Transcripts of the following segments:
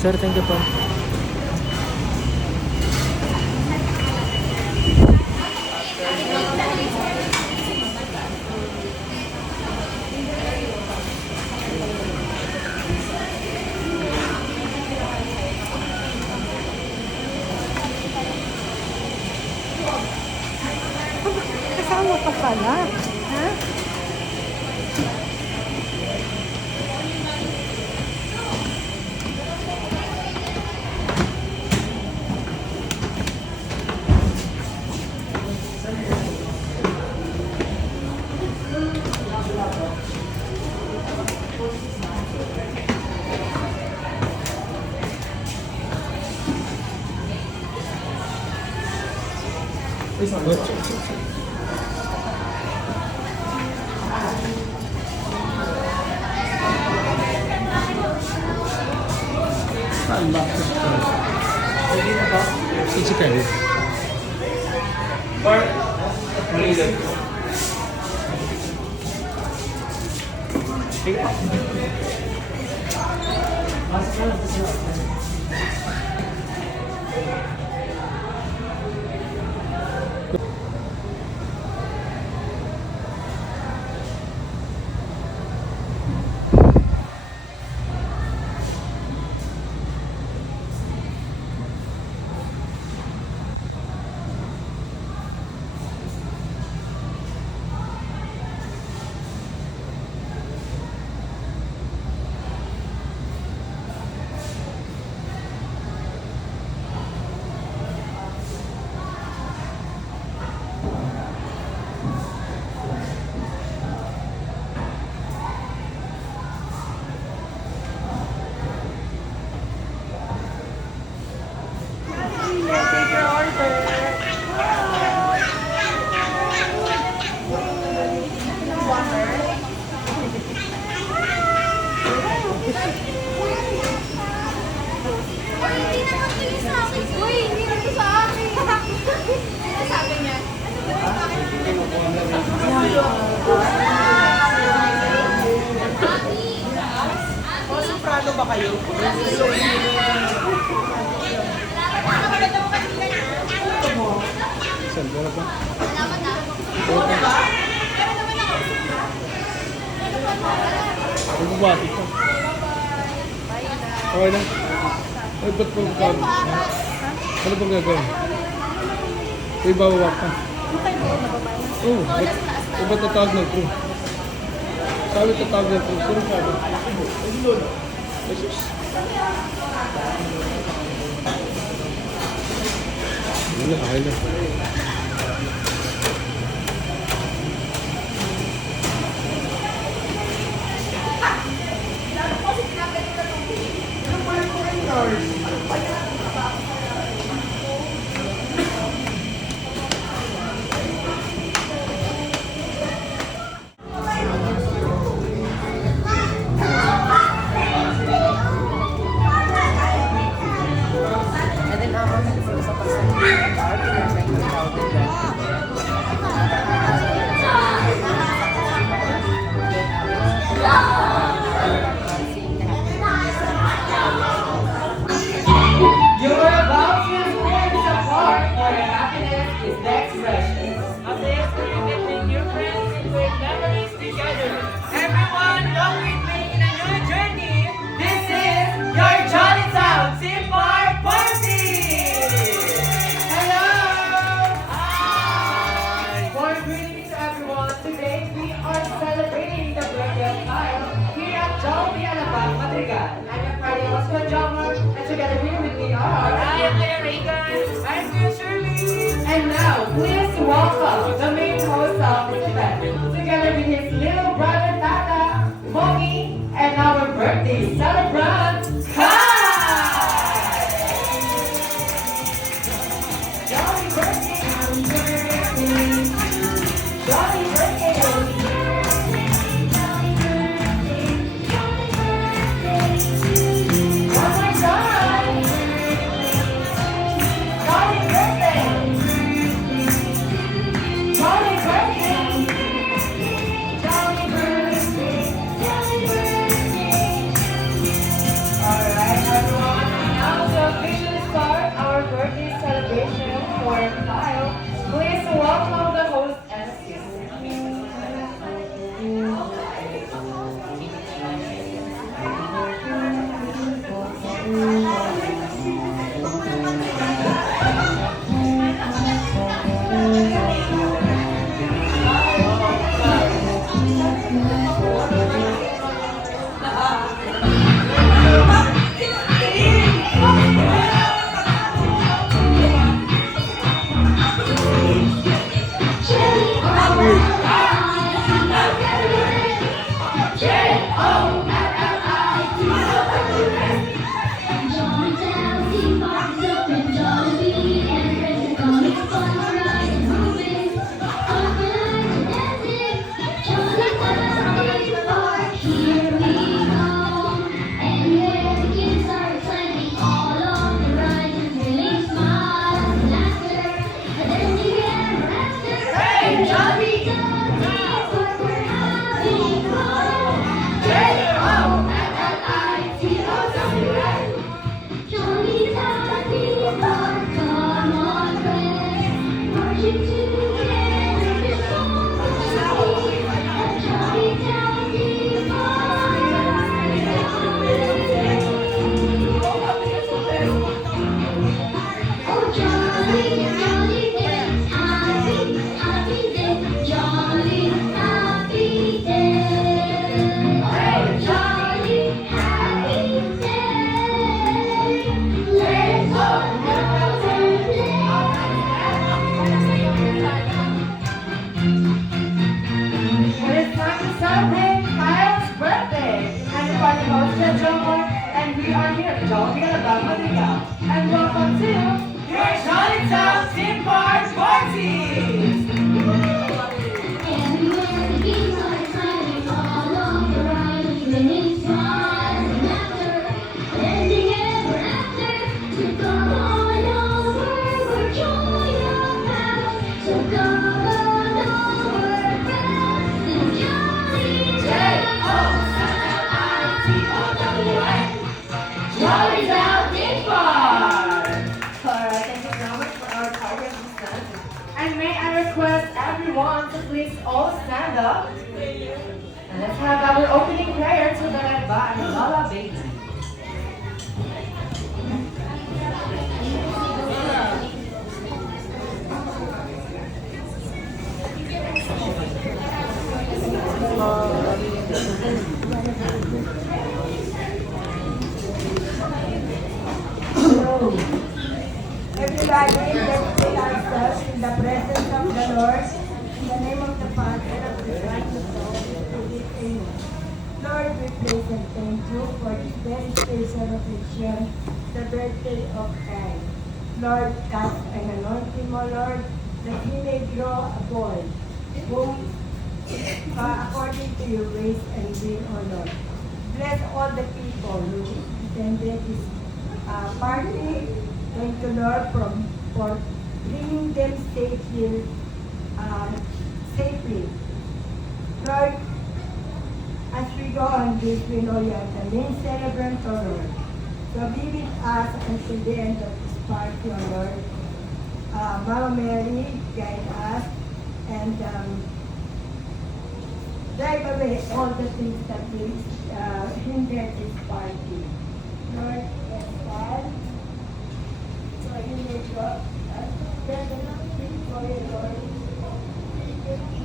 Sir, thank you po. Kasama ka pala. Ha? Saan ba? Si Chicken. Take your order. Uy, hindi naman to yung sa akin. Uy, hindi naman to sa akin. Ano sabi niya? Ano ba yung sa akin? Soprano ba kayo? Saan? Wala ba? Salamat ah. Magbubati ka. Okay na. Ay, ba't pang gagawin? Ano pang gagawin? Ay, bawa ka. Oo. Ba't tatawag ng crew? Sabi tatawag ng crew. Sino sabi? Jesus. Wala, ayaw na. You're about to experience a part where happiness is the expression. Of this, we're getting new friends and great memories together. Everyone, come with me in a new journey. This is your Jolly Town Theme Park Party! Hello! Hi! For greetings to everyone, today we are celebrating the birthday of Kyle here at Jollibee Alabang, Madrigal. I'm your party host, Jomar, and together here with me are... I am Kuya Reagan. I'm Kuya Shirley. And now, please welcome the main host of this event, together with his little brother Tata, Mommy, and our birthday celebrant, Kai! Jolly birthday! Jolly birthday! One more time! Jolly birthday! Jolly birthday! It is time to celebrate Kyle's birthday. And the party host is Joel, and we are here to Joel Madrigal. And welcome to your Jolly Town Theme Park Party! Jolly Town Theme Park! Alright, thank you so much for our target stand. And may I request everyone to please all stand up. And let's have our opening prayer to the led by Lola Baby. Everybody, let's put ourselves in the presence of the Lord. In the name of the Father, of the Son, of the Holy Spirit. Amen. Lord, we praise and thank you for this very special occasion, the birthday of Christ. Lord, cast and anoint him, O Lord, that he may grow a boy, whom according to your ways and will, O Lord. Bless all the people who attended this party. Thank you, Lord, for bringing them safely. Lord, as we go on this, we know you are the main celebrant, O Lord. So be with us until the end of this party, O Lord. Mama Mary, guide us and drive away all the things that will hinder this party. Lord, yes, God. So you may go. There's enough things for you, Lord.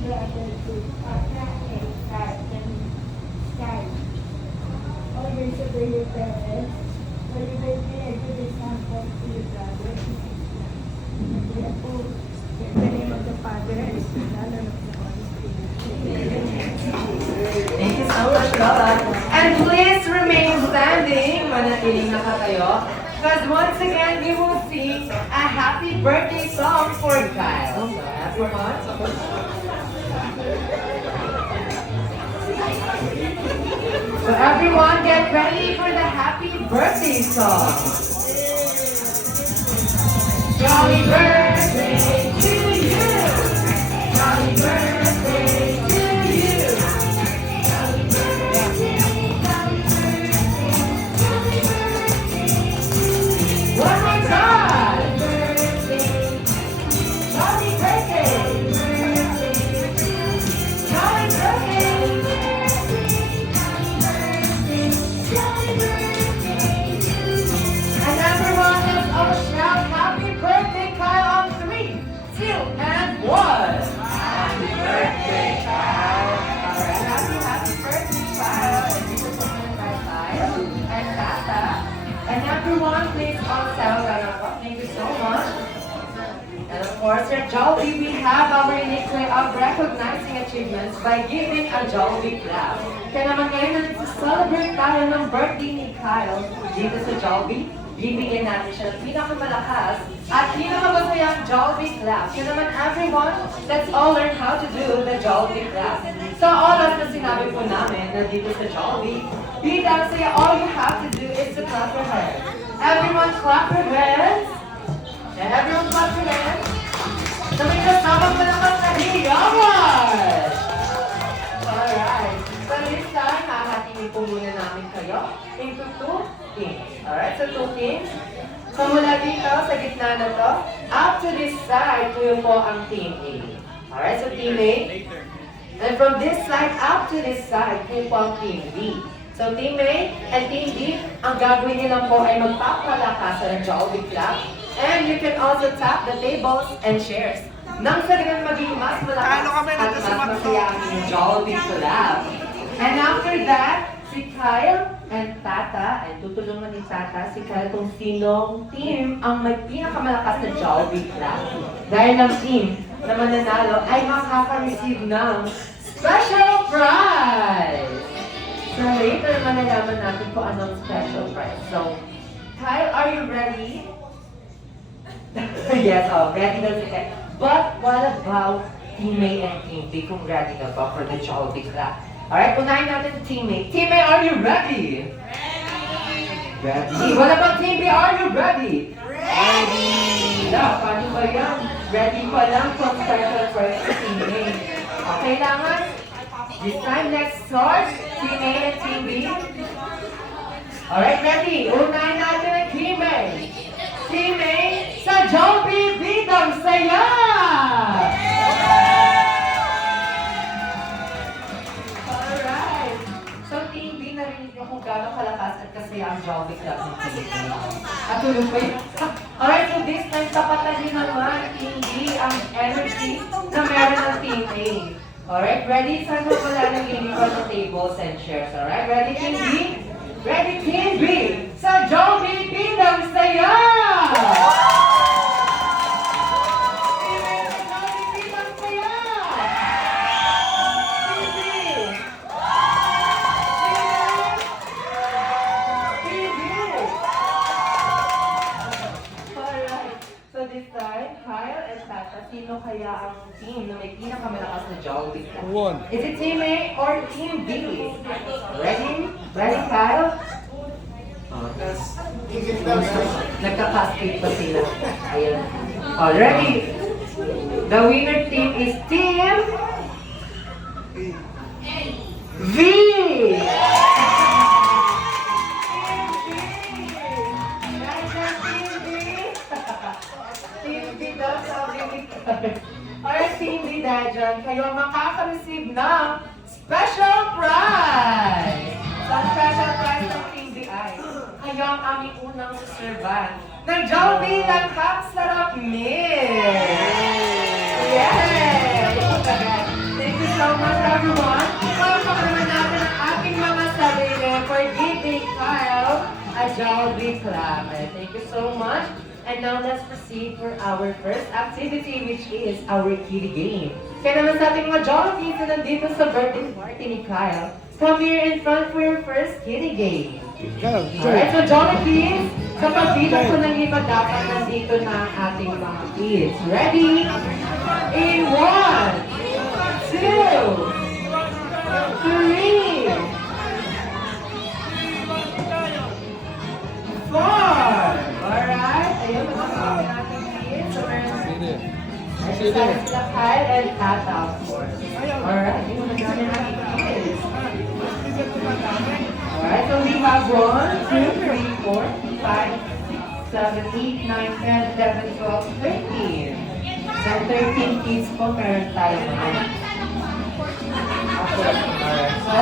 Brother to Papa and Kat and Sky. Always obey your parents. So you may be a good example to your brothers and sisters. Therefore, in the name of the Father and the Son and of the Holy Spirit. Thank you so much, Lola. And please remain standing, manatiling nakatayo. Because once again, we will sing a happy birthday song for Kyle. So everyone, get ready for the happy birthday song. Jolly birthday to you. Jolly birthday to you. Jolly birthday, jolly birthday. One more time. Jolly birthday. Jolly birthday. And everyone, let's all shout happy birthday, Kyle, on 3, 2, and 1. Happy birthday, Kyle. Alright, happy birthday, Kyle. And this is by Kyle and Tata. And everyone, please all shout out. Thank you so much. And of course, your Jollibee, we have our unique way of recognizing achievements by giving a Jollibee clap. Kaya naman ngayon, celebrate tayo ng birthday ni Kyle dito sa Jollibee. Bibigyan natin siya ng pinakamalakas at pinakamasayang Jollibee clap. Kaya naman everyone, let's all learn how to do the Jollibee clap. Sa oras na sinabi po namin na dito sa Jollibee, bilang saya, all you have to do is to clap your hands. Everyone clap your hands. And everyone clap your hands. Na may kasamang malakas na hiyawan! Alright. So this time, hahatingin po muna namin kayo into two teams. Alright, so two teams. So mula dito, sa gitna na to, up to this side, po po ang team A. Alright, so team A. And from this side, up to this side, po po ang team B. So team A and team B, ang gagawin nyo lang po ay magpapalakasan ng Jollibee clap. And you can also tap the tables and chairs. Nang sa ganun maging mas malakas at mas masaya ang inyong Jollibee clap. And after that, si Kyle and Tata, ay tutulungan ni Tata si Kyle kung sinong team ang may pinakamalakas na Jollibee clap. Dahil ang team na mananalo ay makaka-receive ng special prize! So later, malalaman natin kung anong special prize. So, Kyle, are you ready? Yes, ready na si Kyle. But what about Team A and Team B kung ready na ba for the Jollibee clap? Alright, unahin natin Team A. Team A, are you ready? Ready. What about Team B? Are you ready? Ready! Yeah, paano ba yan? Ready pa lang kung special prize sa Team A. Kailangan, this time, let's start. Team A and Team B. Alright, ready? Unahin natin ang Team A. Team A sa Jollibee Bidang Saya! Alright. So Team B, narinig niyo kung gano'ng kalakas at kasaya ang Jollibee Club ng Team A. At tulong pa yun. Alright, so this time, tapatan din naman Team B ang energy na meron ng Team A. Alright, ready? Saan mo pala ng unicorn ng tables and chairs? Alright, ready Team B? Ready Team B sa Jollibee Bidang Saya! Team A sa Jollibee Bidang Saya! Team B! Team B! Alright, so this time, Kyle and Tata, sino kaya ang team na may pinakamalakas na Jollibee clap? One. Is it Team A or Team B? Ready? Ready, Kyle? Nagka-cascade pa sila. Ayun. Ready? The winner team is Team V! Team B daw sabi ni Kyle. Alright, Team B dahil dyan, kayo ang makaka-receive ng special prize! So, ang special prize ng Team B ay kayo ang aming unang suservan ng Jollibee Langkap Sarap Meal! Yay! Thank you so much, everyone! Palpak naman natin ang ating mga sarili for giving Kyle a Jollibee clap. Thank you so much. And now let's proceed for our first activity, which is our kitty game. Kaya naman sa ating mga Jollibee na nandito sa birthday party ni Kyle, come here in front for your first kitty game. Alright, so Jollibee, sa pagbilang ko ng lima dapat nandito na ang ating mga kids. Ready? In 1, 2, 3, 4. Alright, ayun mga natin kids. So meron sila Kyle and Tata, of course. Alright, yun ang natin natin kids. Alright, so we have 1, 2, 3, 4, 5, 7, 8, 9, 10, 11, 12, 13. So 13 kids po meron tayo ngayon. Alright, so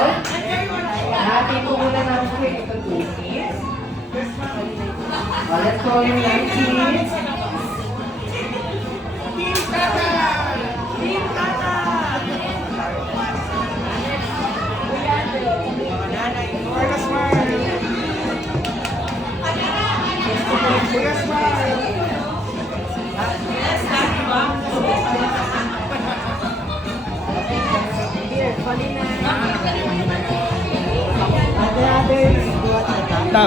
natin po muna namin po ito 2 kids. Let's call your 9 kids. Team Tata! Team Tata! Kuya Smile! Kuya Smile!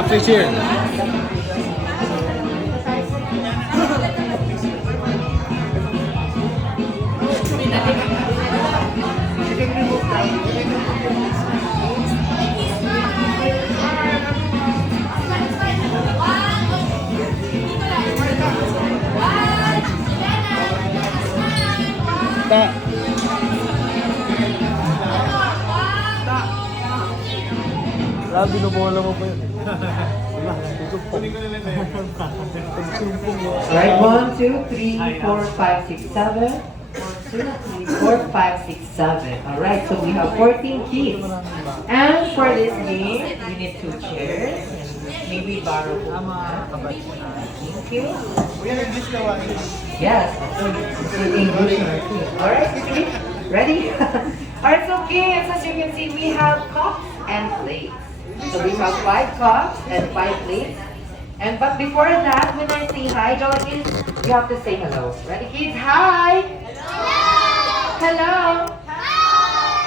Fish here. Ta. Grabe, binubola mo pa yun. Alright, 1, 2, 3, 4, 5, 6, 7. 1, 2, 3, 4, 5, 6, 7. Alright, so we have 14 keys. And for this game, we need 2 chairs. Maybe borrow po. Thank you. Yes, in English. Alright, ready? Alright, so kids, as you can see, we have cups and plates. So we have 5 cups and 5 plates. And but before that, when I say hi, Jolly, you have to say hello. Ready, kids? Hi! Hello!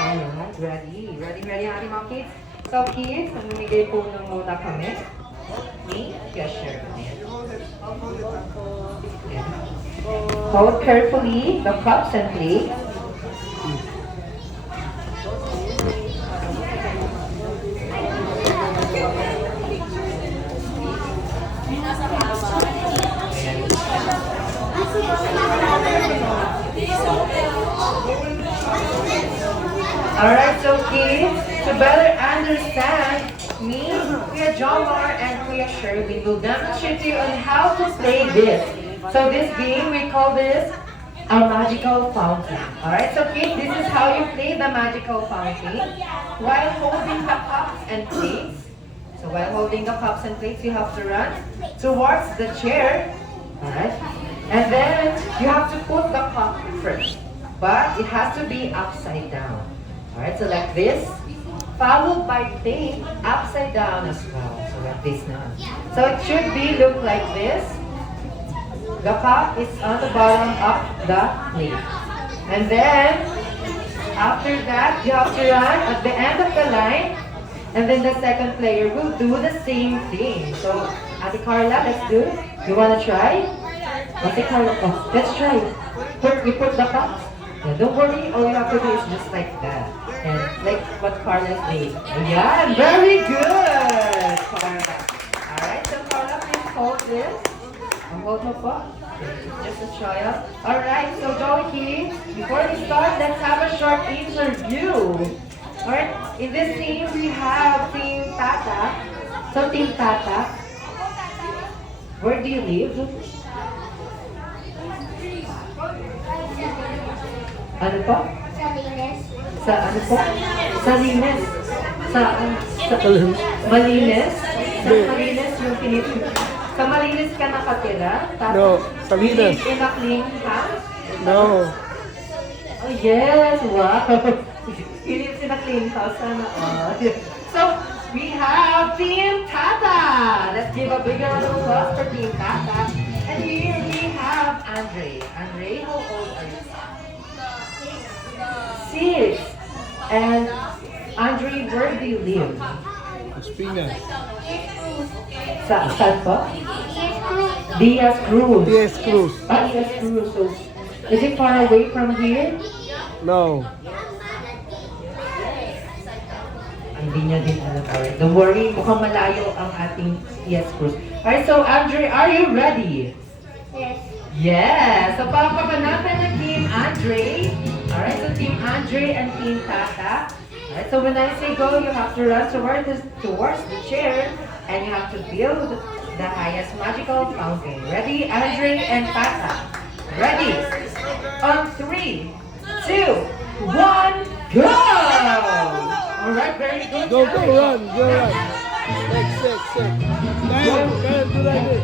Alright, ready? Ready, mga kids? So kids, mamimigay po ng muna kami. Me, yes, sure. Hold carefully the cups and plates. Alright, so kids, to better understand me, Kuya Jomar and Kuya Sherwin will demonstrate to you on how to play this. So this game, we call this a magical fountain. Alright, so kids, this is how you play the magical fountain while holding the cups and plates. So while holding the cups and plates, you have to run towards the chair. Alright, and then you have to put the cup first, but it has to be upside down. Alright, so like this, followed by plate upside down as well. So like this now. So it should be look like this. The cup is on the bottom of the plate. And then, after that, you have to run at the end of the line. And then the second player will do the same thing. So, Ate Carla, let's do it. You wanna try? Ate Carla, oh, let's try. We put the cups. Yeah, don't worry, all you have to do is just like that. And like what Carla did. Yeah, very good, Carla. Alright, so Carla, please hold this. Hold mo po. Just a try out. Alright, so Joey, before we start, let's have a short interview. Alright, in this team, we have Team Tata. So Team Tata, where do you live? Ano po? Sa ano po? Sa Limes. Sa Malinis? Sa Malinis yung pinipin. Sa Malinis ka nakatira? No, sa Limes. In a clean house? No. Oh yes, wow. Pinipin in a clean house. Sana all. So, we have Team Tata. Let's give a big round of applause for Team Tata. And here we have Andre. Andre, how old are you? 6. And Andre, where do you live? Espinas. Saan po? Diaz Cruz. Diaz Cruz. Diaz Cruz. So, is it far away from here? No. Hindi niya din alam. Alright, don't worry. Mukhang malayo ang ating Diaz Cruz. Alright, so Andre, are you ready? Yes. Yes! So, palakpakan natin ang Team Andre. Alright, so Team Andre and Team Tata. Alright, so when I say go, you have to run towards the chair and you have to build the highest magical fountain. Ready, Andre and Tata? Ready? On 3, 2, 1, go! Alright, very good. Go, run. Six. Kaya, do like this.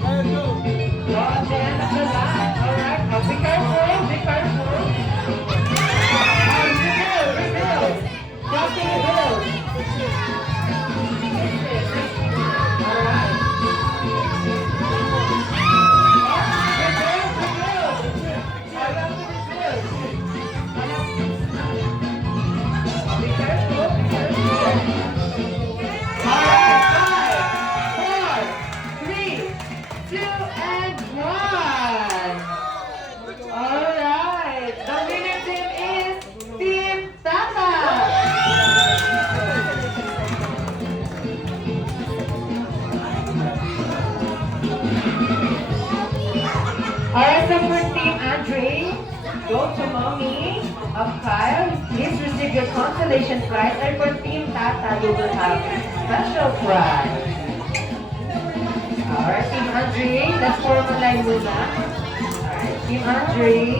Kaya, go. Go at the end of the line. Alright, now be careful, be careful. Rebuild. Just rebuild. Alright. Rebuild. I love to rebuild. Kyle, please receive your consolation prize. And for Team Tata, you will have special prize. Alright, Team Andre, let's form a line muna. Alright, Team Andre.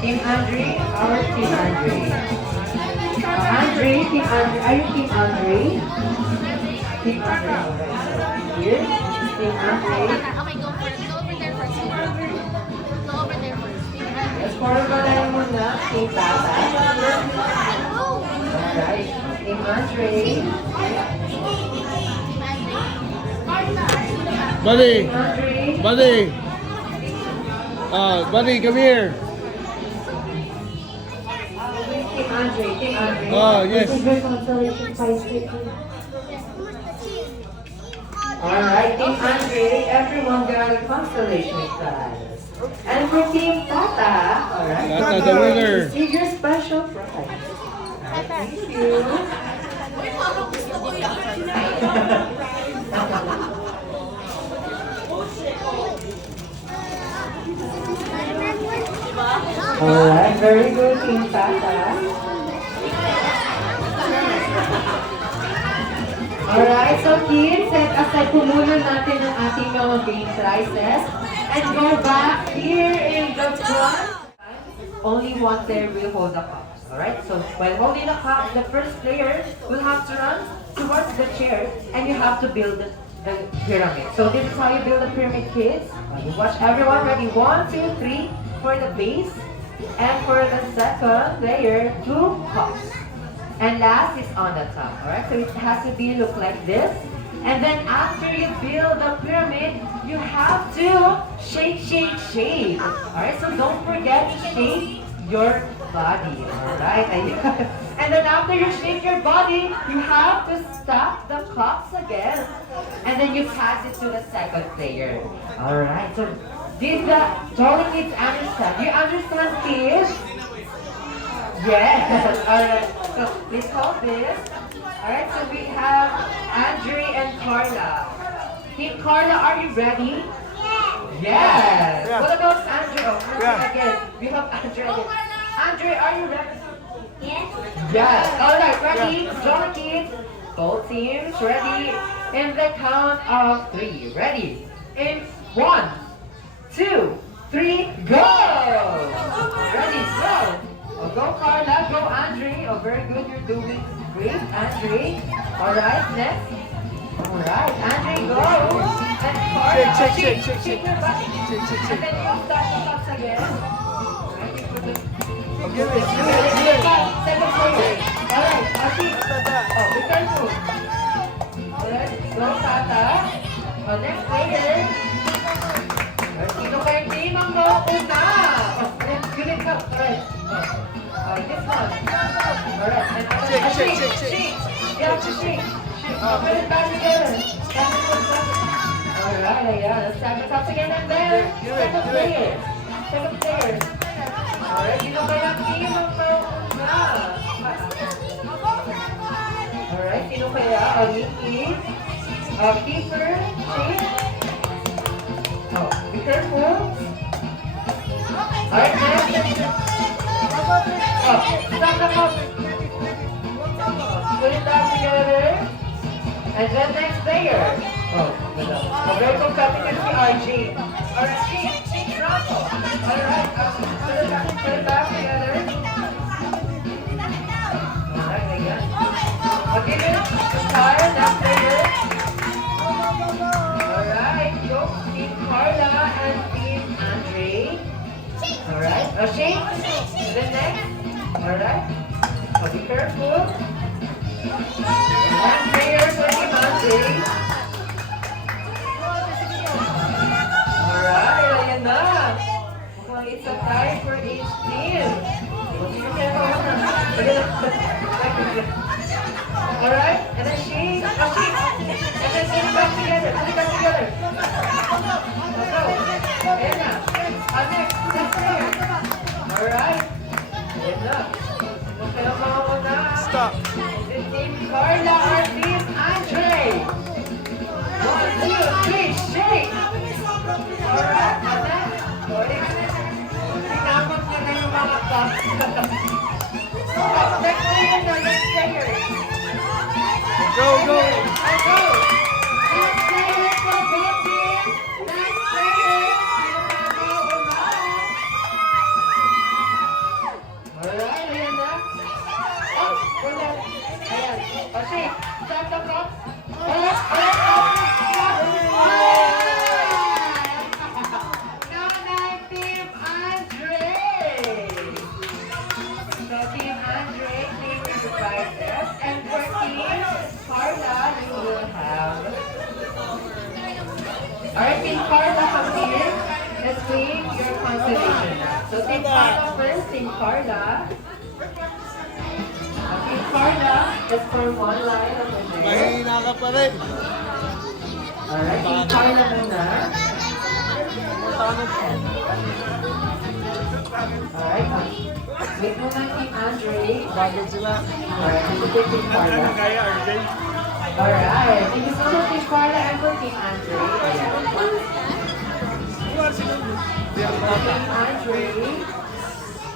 Team Andre, our Team Andre. Andre, Team Andre, are you Team Andre? Team Andre, alright. Here, Team Andre. Okay, go first. Go over there first. Go over there first. Let's form a line muna. Team Tata. Alright, Team Andre. Buddy, Team Andre. buddy. Buddy, come here. Team Andre, Team Andre. Yes. Alright, Team Andre, everyone got a constellation prize. And for Team Tata, alright, Tata, the winner. receive your special prize. Alright, thank you. Alright, very good, Team Tata. Alright, so kids, set aside po muna natin ang ating mga game prizes and go back here in the front. Only one player will hold the cups. Alright, so when holding the cup, the first player will have to run towards the chair and you have to build the pyramid. So this is how you build a pyramid, kids. You watch everyone ready. 1, 2, 3 for the base. And for the second layer, 2 cups. And last is on the top, alright? So it has to be look like this. And then after you build the pyramid, you have to shake, shake, shake. Alright, so don't forget to shake your body, alright? And then after you shake your body, you have to stop the cups again. And then you pass it to the second player. Alright, so did the Jolly kids understand? Do you understand, kids? Yes. Alright. So please hold this. Alright, so we have Andre and Carla. Team Carla, are you ready? Yes. What about Andre? Oh, Andre again. We have Andre again. Andre, are you ready? Yes. Yes. Alright, ready? Jolly kids. Both teams ready. In the count of 3. Ready? In 1, 2, 3, go! Ready, go! Oh, go Carla, go Andre. Oh, very good, you're doing great, Andre. Alright, next. Alright, Andre, go! And Carla, shake your body. And then you start the cups again. Alright, you put it. Second player. Alright, Ashik. Oh, be careful. Alright, go Tata. Oh, next player. Sino kayong team ang mauna? Unit cup, alright. This one. Alright, and shake. You have to shake. Put it back together. Alright, ayan. Let's tap the cups again and then second player. Alright, sino kayong team ang mauna? Alright, sino kaya? Nikki. Keeper, shake. Oh, be careful. Alright, next. Oh, stop the cup. Put it back together. And then next player. Oh, very competitive si RJ. Alright, shake, Bravo. Alright, put it back together. Alright, ayan. Okay, start, next player. Alright, go Team Carla and Team Andre. Alright, shake. The next. Alright. Be careful. And players for Team Andre. Alright, ayan na. Mukhang it's a tie for each team. Be careful. Alright, and then shake. Shake. And then put it back together. Let's go. Ayan na. Next player. Alright. Ayan na. Huwag ka lang mga muna. Stop. This team Carla or Team Andre. 1, 2, 3, shake. Alright. And then, sinamot nyo na Let's clear now, let's clear. Go, go! Let's go. Let's clear it for both teams. Let's clear it. Alright, ayan na. Oh, wala. Ayan. Okay, stop the clock. Now na Team Andre. So Team Andre, Team Supervisors, and for Team Carla, you will have. Alright, Team Carla, come here. Let's wait your consultation. So Team Carla first, Team Carla. Team Carla, just for one line of the day. Mahina ka pa rin. Alright, Team Carla muna. Alright, wait muna Team Andre. Bagal sila. Alright, this is Team Carla. Kaya, RJ. Alright, thank you so much Team Carla and for Team Andre. Ayan. Team Andre.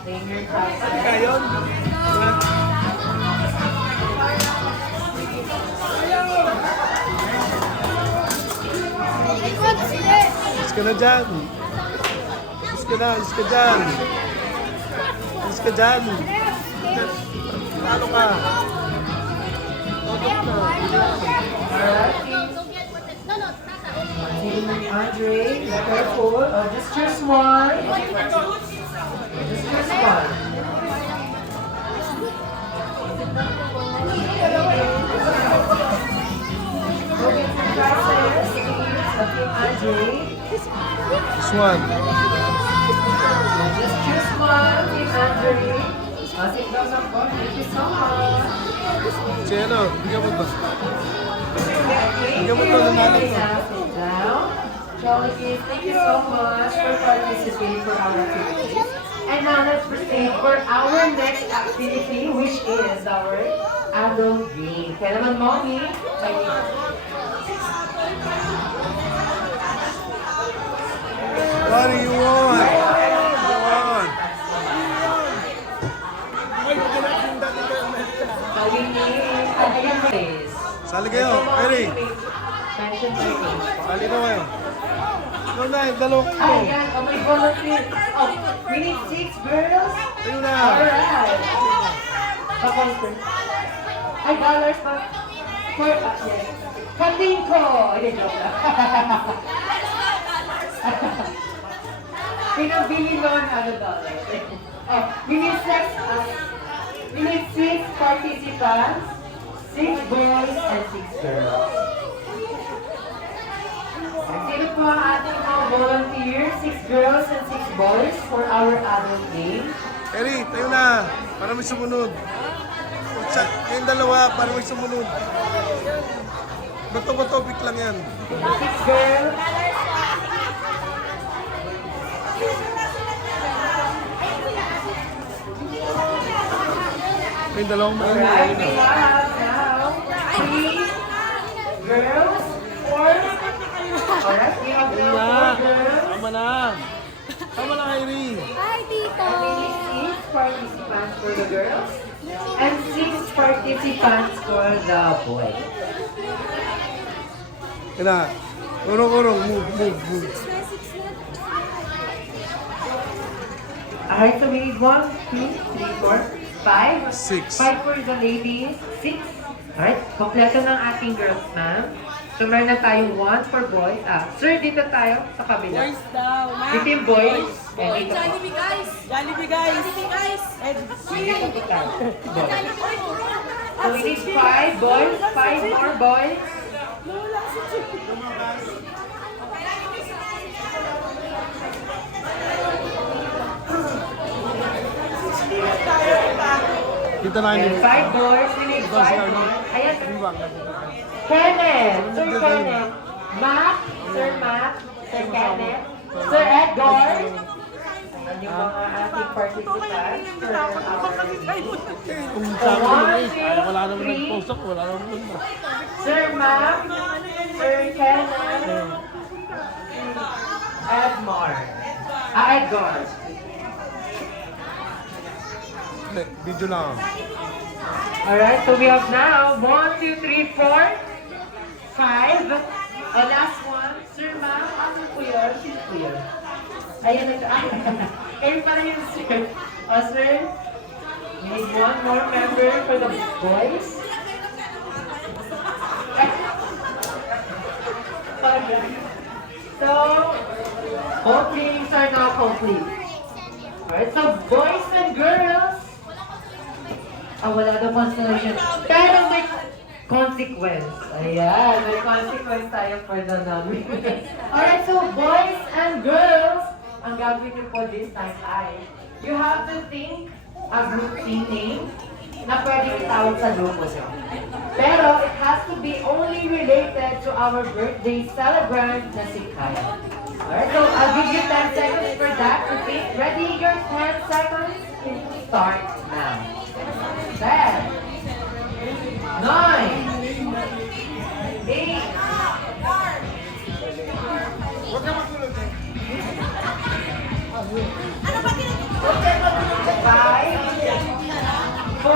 Name your class. Ngayon. Alis ka na dyan. Alis ka na, alis ka dyan. Alis ka dyan. Ano ka? Alright, Team Andre, be careful. Oh, just choose one. Just choose one. Okay, congratulations, Team Andre. This one. Just choose one, Team Andre. Sit down sa board. Thank you so much. Si ano, bigyan mo ba? Bigyan mo to ng nanay ko. Sit down. Jolly, thank you so much for participating for our activities. And now let's proceed for our next activity, which is our adult game. Kaya naman, Mommy, What do you want? What do you want? we need activities. Sali kayo, Eri. Mention their names. Sali na kayo. No, na, dalawa Ay, kayo. yan. Oh, may volunteer. Oh, we need 6 girls. Ayun na. Alright. Pa-concert. Ay, dollars pa. For, yes. Kanding ko. Ay, joke lang. Pinabili noon, dollars. Oh, we need 6 participants, 6 boys and 6 girls. Sino po ang ating mga volunteers? 6 girls and 6 boys for our adult game. Eri, tayo na. Para may sumunod. Yung dalawa, para may sumunod. Bato ba topic lang yan? 6 girls. Yung dalawang mga Alright, we have now 3 girls, 4. Alright, we have now 4 girls. Tama na. Tama na, Eri. Hi, Tito! And we need 6 participants for the girls and 6 participants for the boys. Yan na. Urong-urong. Move, move, move. Alright, so we need 1, 2, 3, 4, 5. 6. 5 for the ladies, 6. Alright, kompleto ng ating girls, ma'am. So meron na tayong 1 for boys. Sir, dito tayo sa kabila. Boys daw, ma'am. Dito yung boys. And Boy, dito po. Jollibee guys. Jollibee guys. Jollibee guys. And Dito po tayo. Boys. Jollibee. So we need 5 boys, 5 more boys. Dito na And yun. 5 boys, we need 5 boys. Ayan. Kenneth, Sir Kenneth. Matt, Sir Matt, Sir Kenneth, Sir Edgar. Ayan yung mga ating participants for our Kung sabi mo ay wala naman nag-post wala naman punta. Sir Matt, Sir Kenneth, Edmar. Edgar. Video lang. Alright, so we have now 1, 2, 3, 4, 5. And last one, Sir Ma'am, asan po yun? Sino po yun? Ayan, kayo pala yun, Sir. Sir, we need one more member for the boys. So, both teams are now complete. Alright, so boys and girls, wala daw constellation. Pero may consequence. Ayan, may consequence tayo for the non-winners. Alright, so boys and girls, ang gagawin niyo po this time ay, you have to think a group team name na pwedeng itawag sa grupo niyo. Pero it has to be only related to our birthday celebrant na si Kyle. Alright, so I'll give you 10 seconds for that to think. Ready? Your 10 seconds start now. 10, 9, 8, 5, 4,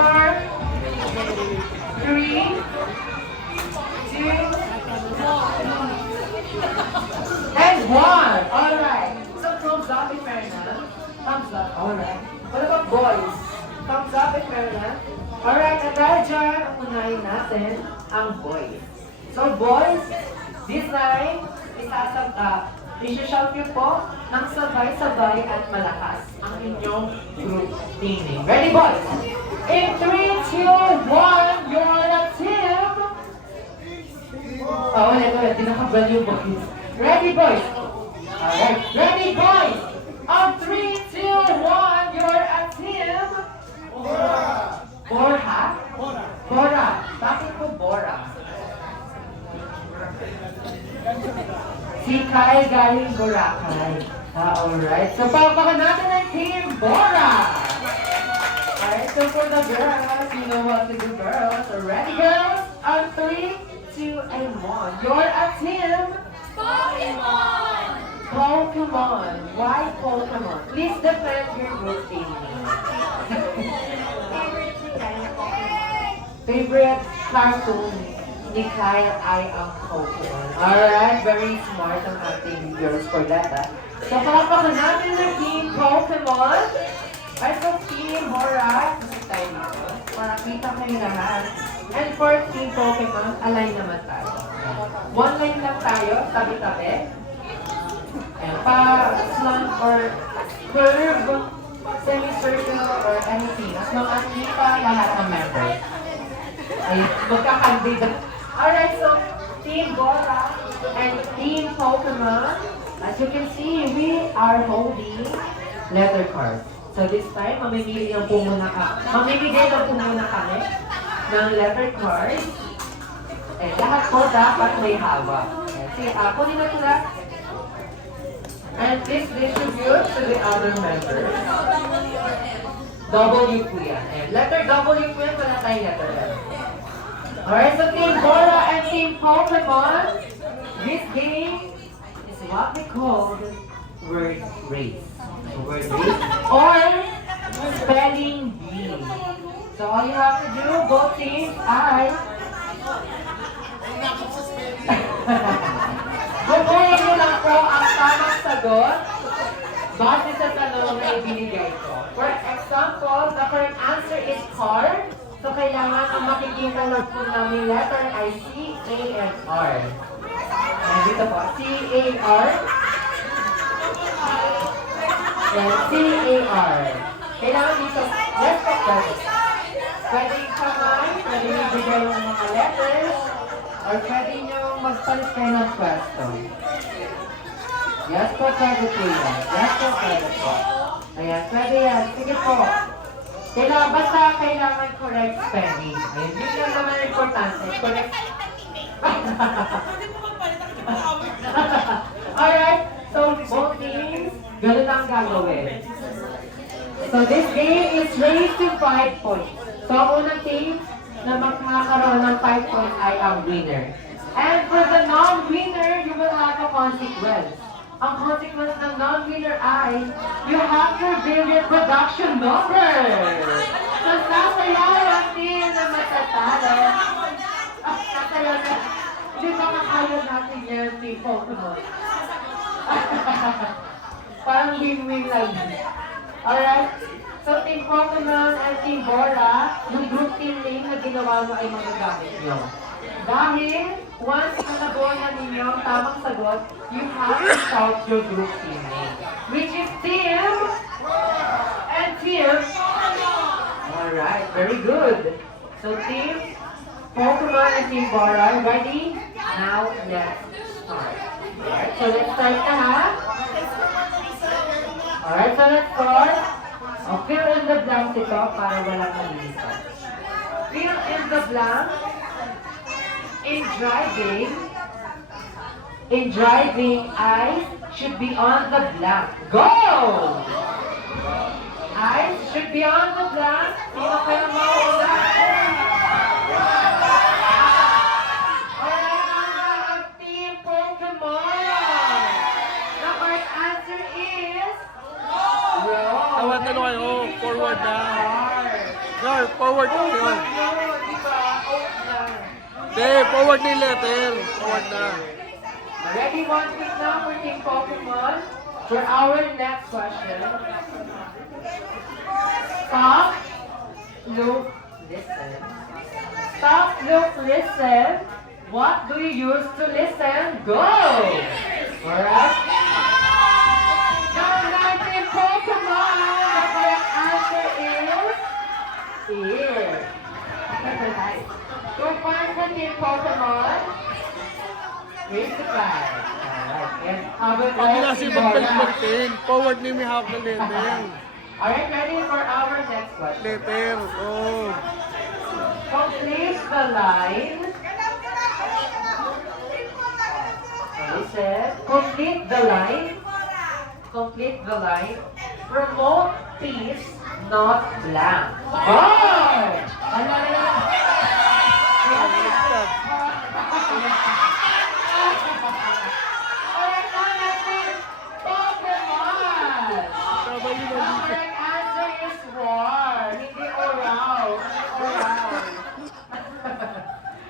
3, 2, and 1. Alright. So thumbs up if meron na. Thumbs up. Alright. What about boys? Thumbs up if meron na. Alright, at dahil dyan, unahin natin ang boys. So boys, this time, i-shout niyo po ng sabay-sabay at malakas ang inyong group teaming. Ready boys? In 3, 2, 1, you're the team! Ulit, di nakabal yung boys. Ready boys? Alright, ready boys? On 3, 2, 1, you're a team! Bora? Bora. Bakit po Bora? Si Kyle galing Boracay. Alright. So, palpakan natin ang team Bora! Alright, so for the girls, you know what to do, girls. So, ready, girls? On 3, 2, and 1. You're a team Pokemon! Pokemon. Why Pokemon? Please defend your group team. Favorite cartoon ni Kyle ay ang Pokemon. Alright, very smart ang ating girls for that. So, palakpakan natin ng team Pokemon. Ay, so team Horak, kasi tayo dito. Para kita kayo lahat. And for team Pokemon, align naman tayo. One line lang tayo, tabi-tabi. And pa-slant or curve, semicircle, or anything. As long as kita lahat ng members. Ay, magkakandida. Alright, so Team Bora and Team Pokemon, as you can see, we are holding letter cards. So this time, mamimigay lang po muna kami ng letter cards. Eh, lahat po dapat may hawak. Sige, kunin na sila. And please distribute to the other members. W po yan. Letter W po yan, wala tayong letter L. Alright, so Team Bora and Team Pokemon, this game is what we call word race. Word race or spelling bee. So all you have to do, both teams, bubuhin mo lang po ang tamang sagot base sa tanong na ibinigay ko. For example, the correct answer is car. So, kailangan ang makikita lang po namin letter ay C, A, and R. Ayan, dito po. C, A, R. Ayan, C, A, R. Kailangan dito, let's talk about it. Pwede kamay, pwede ibigay yung mga letters, or pwede nyo magpalit kayo ng question. Yes po, pwede po yan. Yes po, pwede po. Ayan, pwede yan. Sige po. Kailangan correct spelling. Ayun, yun lang naman ang importante. Correct. Alright, so both teams, ganun ang gagawin. So this game is raised to 5 points. So ang unang team na magkakaroon ng 5 points ay ang winner. And for the non-winner, you will have a consequence. Ang consequence ng non-winner ay, you have to reveal your production number. talent. Kaya na, hindi ba makaya natin yan, Team Pokemon? Parang win-win lang. Alright? So, Team Pokemon and Team Bora, yung group team name na ginawa mo ay magagamit nyo. Dahil, once na nabuo na ninyo ang tamang sagot, you have to shout your group team name. Which is Team and Team. Alright, very good. So, Team Pokemon and Team Bora, ready? Now, let's start. Alright, so let's start na ha. Alright, so let's start. Fill in the blanks ito para walang malilisan. Fill in the blank. In driving, eyes should be on the blank. Go! Eyes should be on the blank. Sino kayo mauula? Alright, Team Pokemon. The correct answer is... Tawad na kayo. Forward na. Girl, forward na kayo. Hindi, forward na yung letter. Forward na. Ready, 1 quick now for Team Pokemon. For our next question. Stop, look, listen. Stop, look, listen. What do you use to listen? Go! Alright? Now, Team Pokemon, the correct answer is ear. Alright. 2 points for Team Pokemon. Raise the flag. Alright. And how about Pag nila si Team Bora? Mag-maintain, forward ni may half na letter. Alright, ready for our next question. Letter, oh. Complete the line. Listen. Complete the line. Complete the line. Promote peace, not blank. Good! Ano na? Alright, now natin, Pokemon! The correct answer is war. Hindi oraw. Oraw.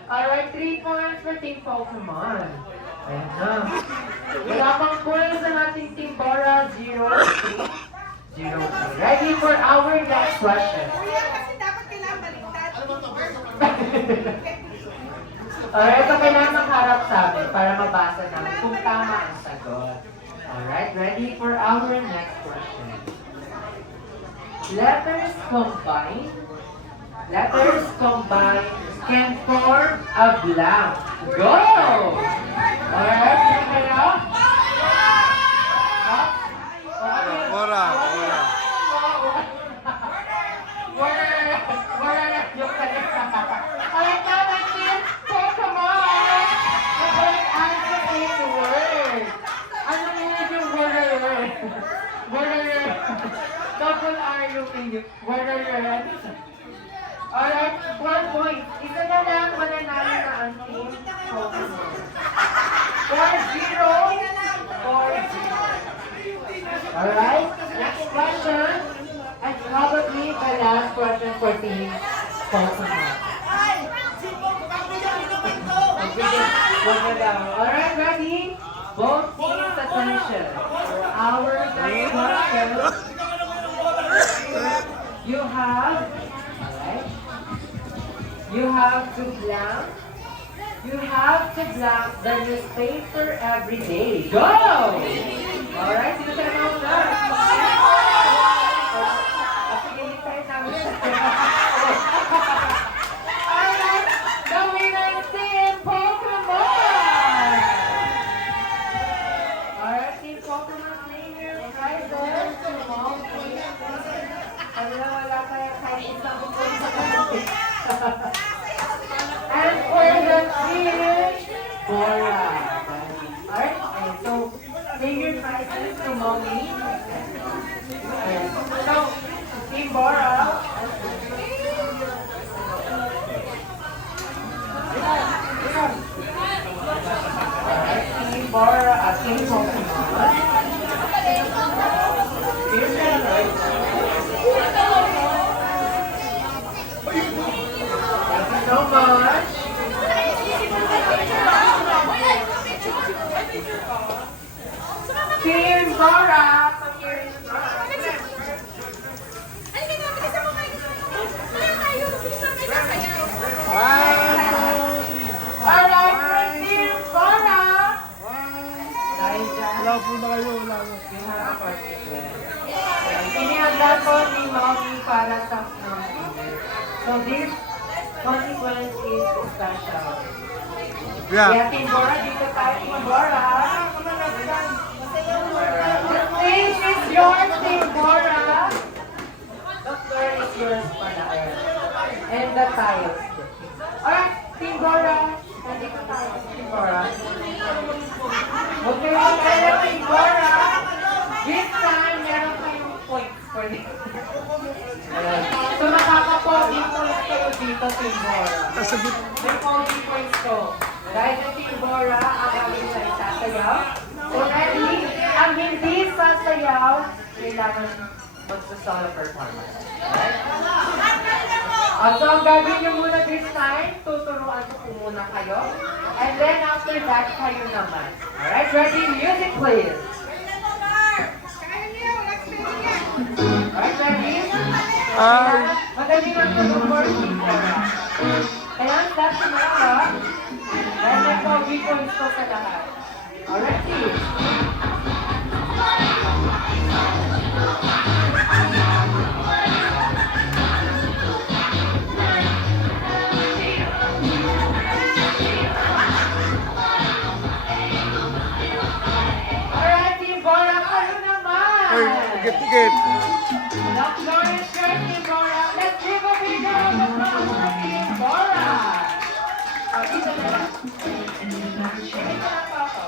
Alright, 3 points for Team Pokemon. Ayan na. Wala pang points ng ating Team Bora. 0-3. Ready for our next question. Alright, so kailangan magharap sa amin para mabasa namin kung tama ang sagot. Alright, ready for our next question. Letters combine can form a blank. Go! Alright, sino kayo? Bora, Bora. Wala yung kanina. Alright, now natin, Pokemon! The correct answer is word. Ano yung word? Word. Double R yung inyo. Word. Alright, 1 point. Isa na lang, mananalo na ang team Pokemon. 4-0. Alright, next question. And probably the last question for team Pokemon. Alright, ready? Both teams attention. Our next question. You have to blank the newspaper every day. Go! Alright, sino ka naman una? Sige, hintay namin siya. Alright, the winner is Team Pokemon! Alright, Team Pokemon, claim your prizes. Wala kaya kahit isang bukod sa kanila. And for the team, Bora. Alright, and so, take your prizes to Mommy. So, Team Bora. Alright, Team Bora at Team Pokemon. Here's the right. So, So this consequence is special. Yeah. Yeah, Team Bora, dito tayo, Team Bora. The stage is yours, Team Bora. The floor is yours pala. And the tiles. Alright, Team Bora. Nandito tayo, Team Bora. Huwag kayo mag-alala, Team Bora. This time, meron kayong points for this. Ayan. So makaka-pogi points kayo dito, Team Bora. May pogi points ko. Dahil sa Team Bora, ang aming sa isasayaw. So ready? Ang hindi sasayaw, kailangan magsa-solo performance. Alright? So ang gagawin nyo muna this time, tuturuan ko muna kayo. And then after that, kayo naman. Alright, ready? Music please. Alright, ready? Madali lang ito ng Team Bora. Kaya ang step sa mga ka, dahil may pogi points ko sa lahat. Alright, see. Alright, Team Bora, kayo naman! Tigit. The floor is yours, Team Bora. Let's give a big round of applause for Team Bora! Dito na lang. Dito na lang po ako.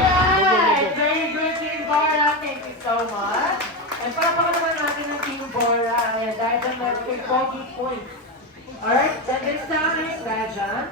Alright! Very good, Team Bora. Thank you so much. And palakpakan naman natin ang Team Bora. Ayan, dahil dyan meron kay Pogi Points. Alright, then this time, dahil dyan.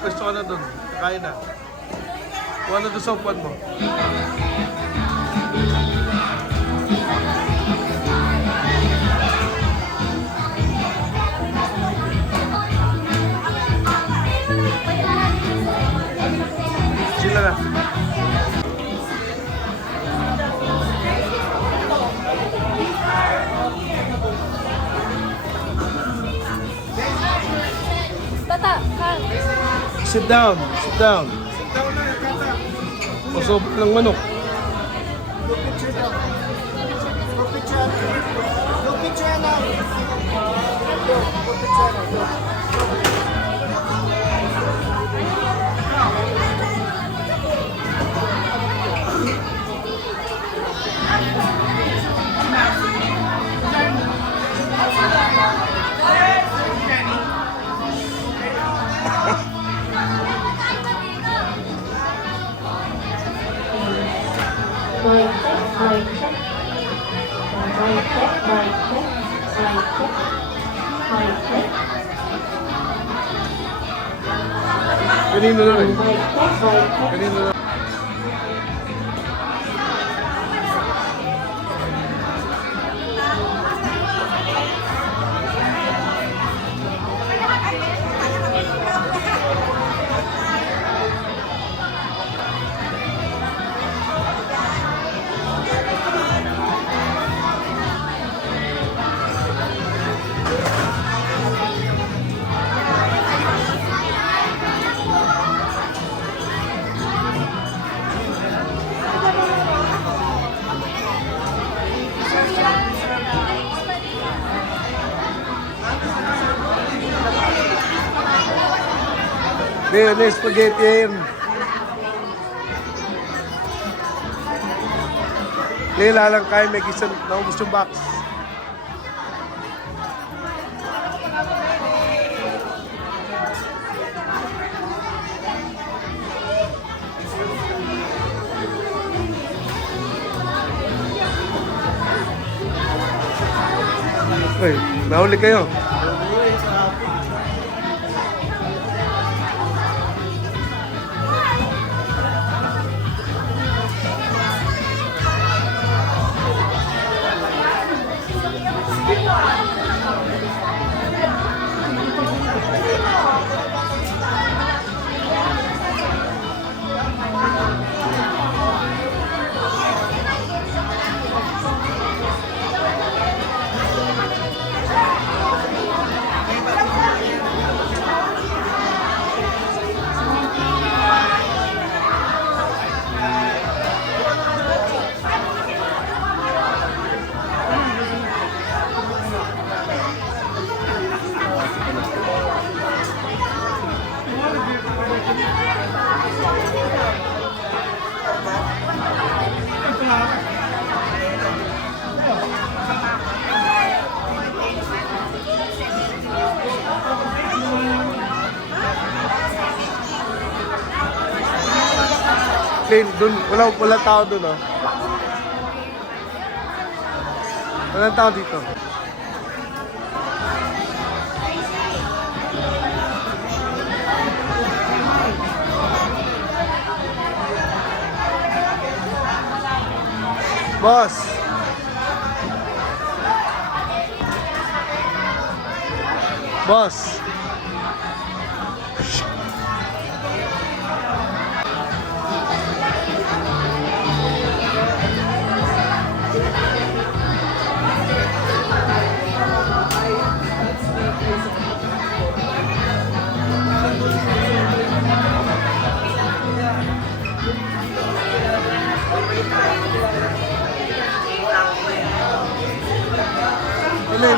Gusto ka na doon. Kakain na. Kuha na doon sa upuan mo. Sila na. Tata, kan. Sit down. Sit down. Pasok ng manok. Kanino na rin? Kanino na? Mayonnaise spaghetti yun. Lila lang kayo, may gisan, naubos yung box. Uy, nahuli kayo. Plain, dun, wala tao dun, oh. Walang tao dito. Boss! Boss! Alin?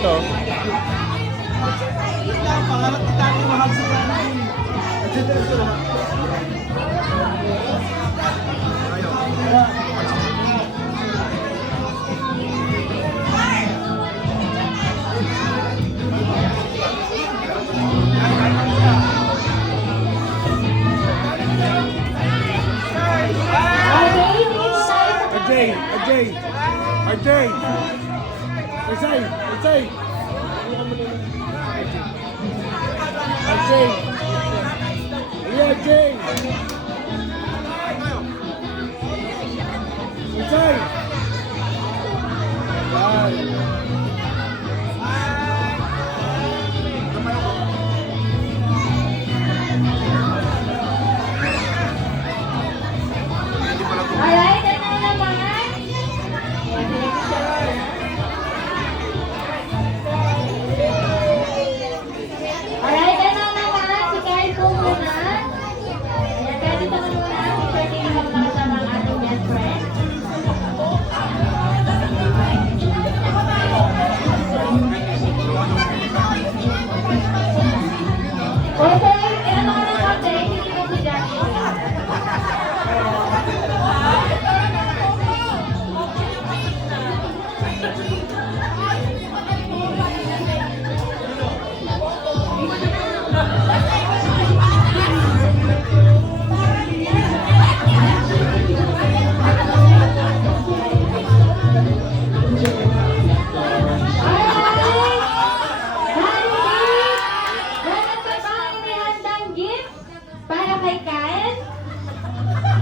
Ito. RJ! RJ! RJ! Isay! Isay! RJ! Yeah, RJ! Isay! Yan! Alright, ano naman? Alright, ano naman? Si Kyle po muna. Ayan, Kyle dito ka muna. Picture din naman nakasama ang ating best friend. Okay, ano ka ng konti? Hindi ko si Jackie. Para kay Kyle.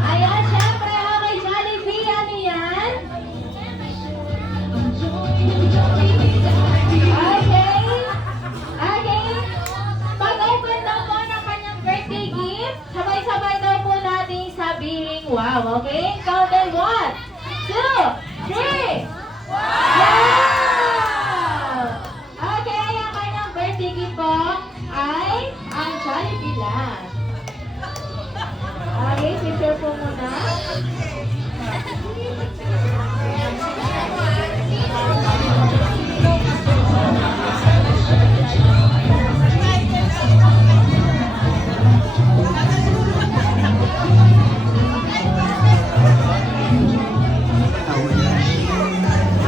Ayan, syempre, kay Jollibee, ano yan? Okay. Okay. Pag-open daw po ng kanyang birthday gift, sabay-sabay daw po natin sabihin, wow, okay? Count and 1, 2, 3. Wow! Okay, ang kanyang birthday gift po ay ang Jollibee lang. Okay, picture po muna.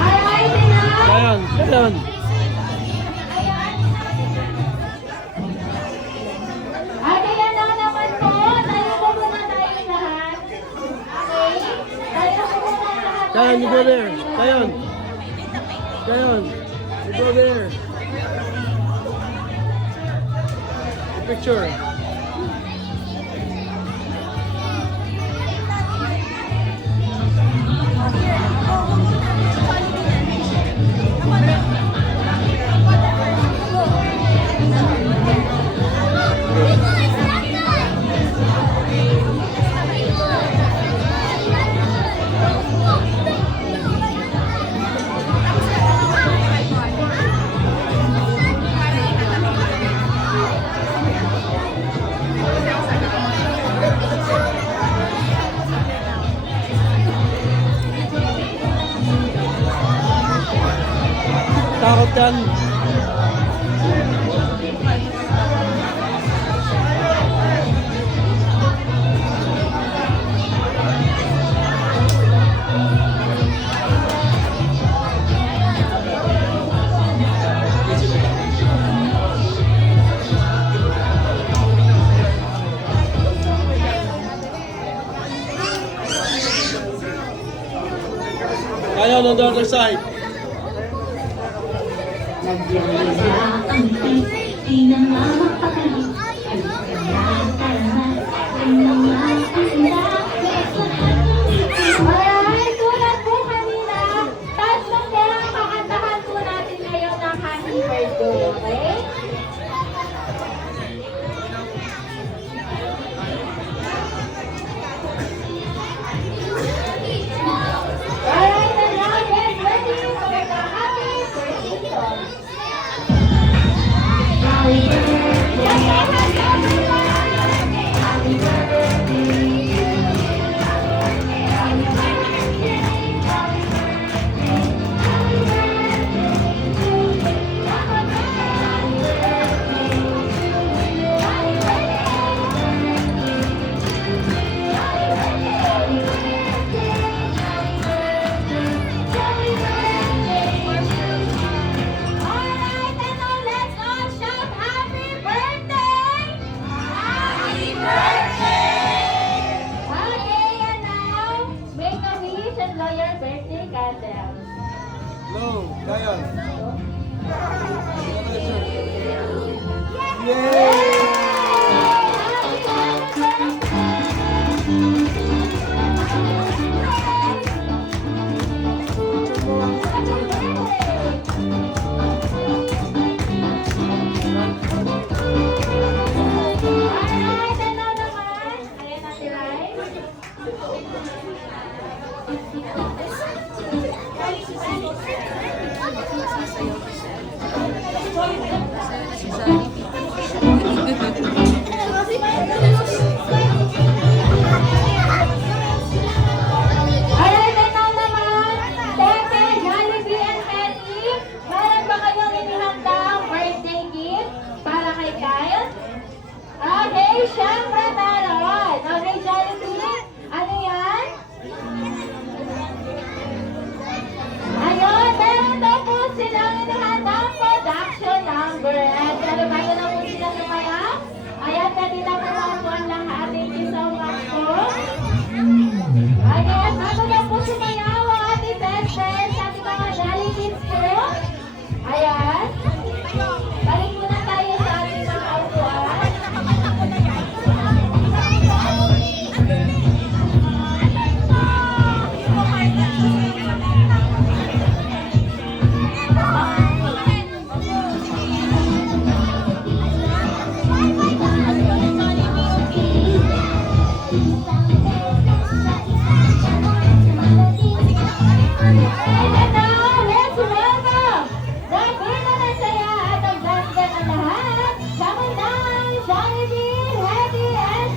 Alright, enough. Ayan! Ayan! Okay, ano naman po? Tayo po muna tayong lahat. Okay? Tayo po muna lahat. Kayan, you go there! Kayan! Kayan! You go there! Picture! Takot yan! Kayan on the other side! Alright, tulad po kanina, tatlong perang kakantahan po natin ngayon ng happy birthday, okay? Alright, and now get ready for the happy birthday song. Happy birthday, happy birthday, happy birthday. Alright, and now naman, Tete, Jollibee, and Betty, meron ba kayong inihandang birthday gift para kay Kyle? Okay, syempre meron. Okay, Jollibee, ano yan? Ayun, meron daw po silang inihandang production number. At pero bago na po sila sumaya, ayan, pwede na po ang lahat. Thank you so much po. Again, bago na po sumayaw ang ating best friends, ating mga Jolly Kids po. Ayan. Balik muna tayo sa ating mga upuan. And now, let's welcome the Birna ng Saya at ang ganda ng lahat, Kamundan, Jollibee, Hetty, and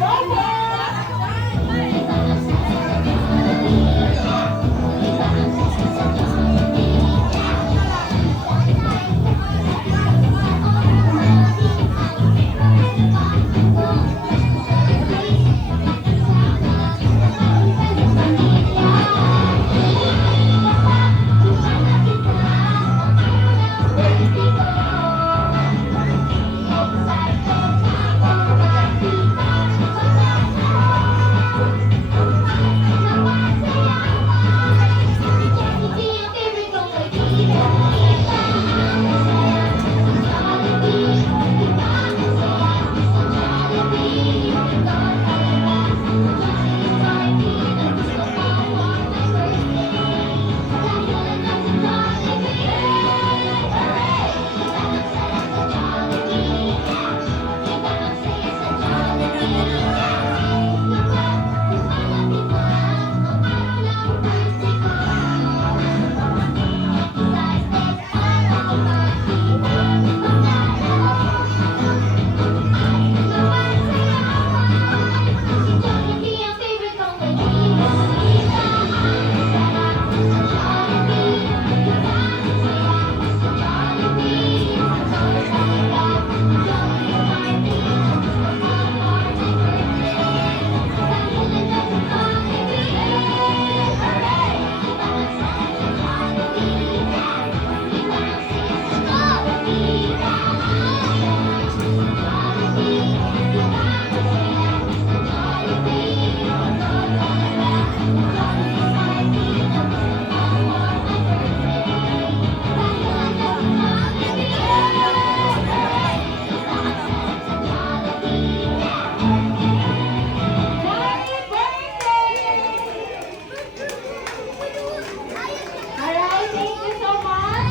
Alright, thank you so much.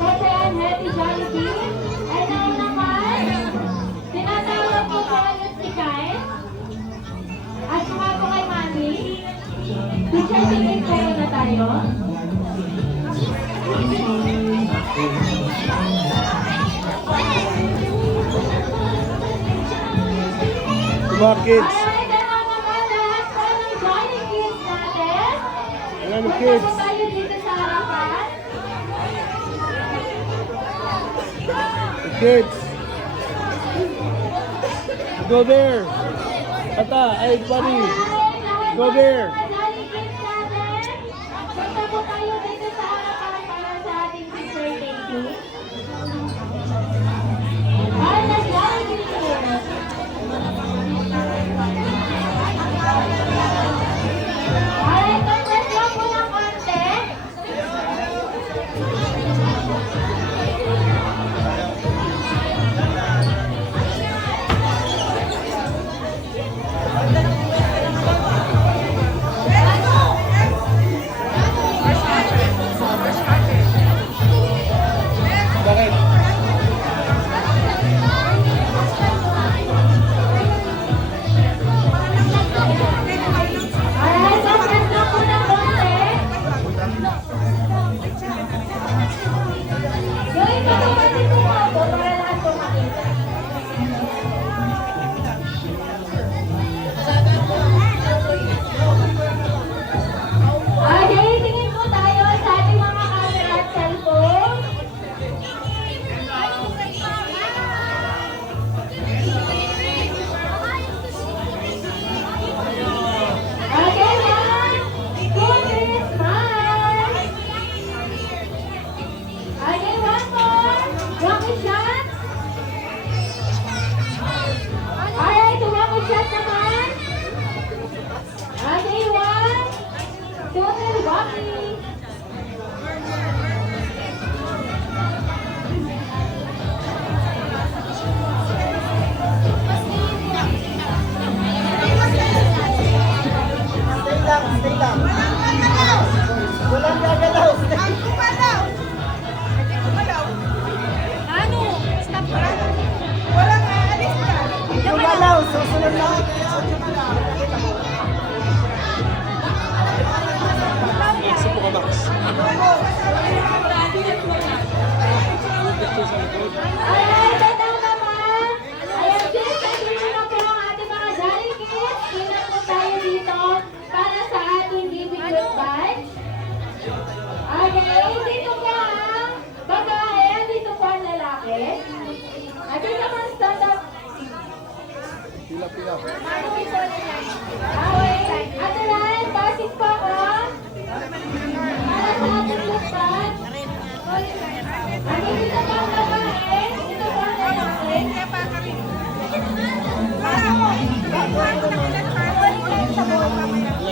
Tete and Hetty Jollibee. And now naman, tinatawag po po ulit si Kyle. At saka po kay Manny. Teacher, tingin kayo na tayo. Mga kids. Alright, and now naman, lahat po ng Jolly Kids natin. Ayan, Punta kids. po tayo dito sa harapan. Kids. Go there. Ata, ay, buddy. Alright, lahat Go po there. ng mga Jolly Kids natin. Punta po tayo dito sa harapan para sa ating picture taking. All the Jolly Kids. Alright, congrats lang po ng konti. Okay, dito po ang babae, dito po ang lalaki. At dito po ang stand up. Pila. Okay, at the line, passing po ako. Para sa ating lupad. At dito po ang babae, dito po ang lalaki.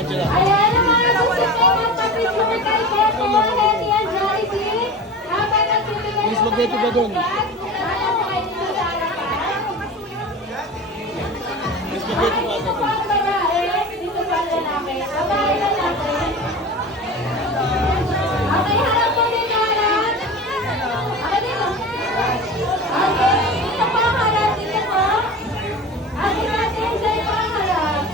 Ayan ang mga gusto ng pag-picture kay Beto, Henny, and Jollibee. Habang nagbibigay Miss, ng mag-Beto ba doon? para po kayo dito sa harapan. Mas mabuti pa Dito po ang babae, dito po ang lalaki. Babae, lalaki. Okay, harap po dito, harap. Okay, dito. Okay, dito po ang harap, dito po. Okay, natin, dito po ang harap.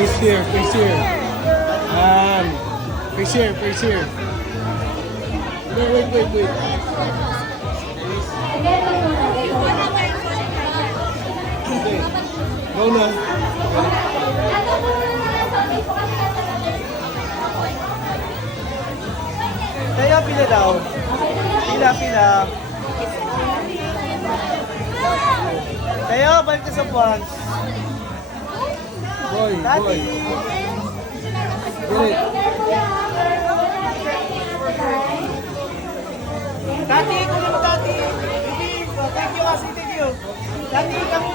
Face here. Face here. No, wait. Sige, ito muna, ito. Okay. Go na. Ito po muna sa Facebook kasi natin. Kaya pila daw. Pila. Kaya balik ka sa buwan. Boy. Dati. Get it. Dati, kunin mo dati. Thank you kasi, thank you. Dati, kami.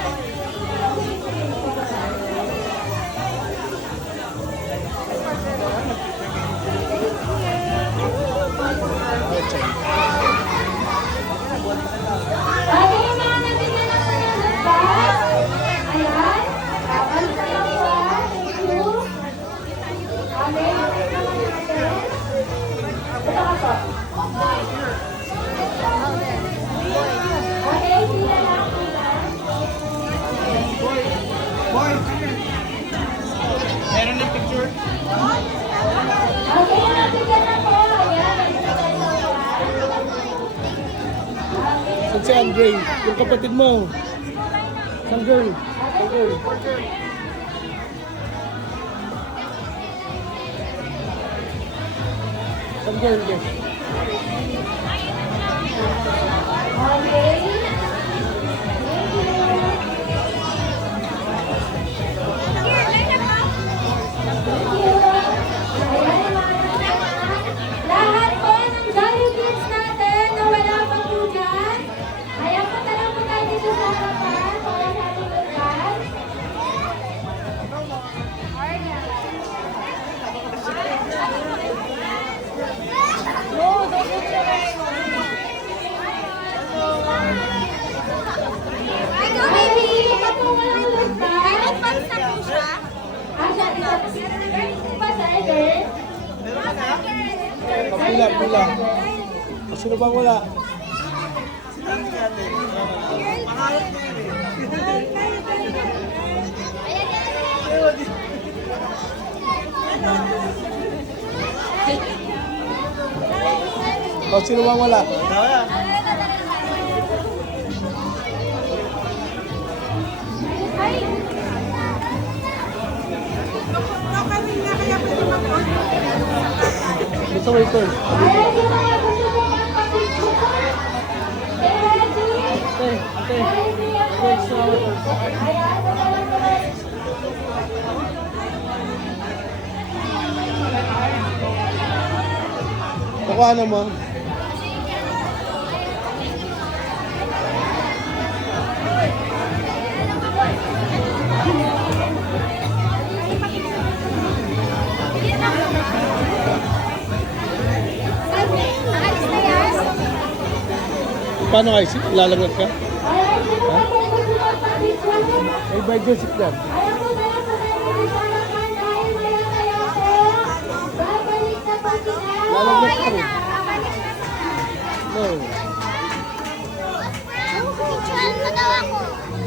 Okay, yung mga nabigyan ng panunod ba? Ayan. Tapos na lang po. Thank you. Okay, okay naman natin. Ito ka po. Okay, sila lang sila. Meron ng picture? Okay, nabigyan na po. Ayan, nabigyan na po. Saan si Andre? Yung kapatid mo. Some girl. Some girl. Yes. Okay. Thank you. Ayan, yung mga lahat po ng Jollibee natin na wala pa po dyan. Ayan, punta lang po tayo dito sa harapan para sa ating lugar. Okay, hindi pa po walang lugar. Ah, siya, pa sa girl? Pila. Sino bang wala? Sino bang wala? Wala. Ito, waiter. Ayan, yung mga gusto mo magpapicture. Ready? Okay. Ready ako. Ayan, punta lang po tayo. Nakuha na mo. Paano kayo? Lalangat ka? Ayan, sino pa po gusto magpapicture? Ay, by Joseph lang. Ayan po tayo sa tayo sa harapan dahil maya-maya po. Babalik na po sila. Lalangat ka rin. No.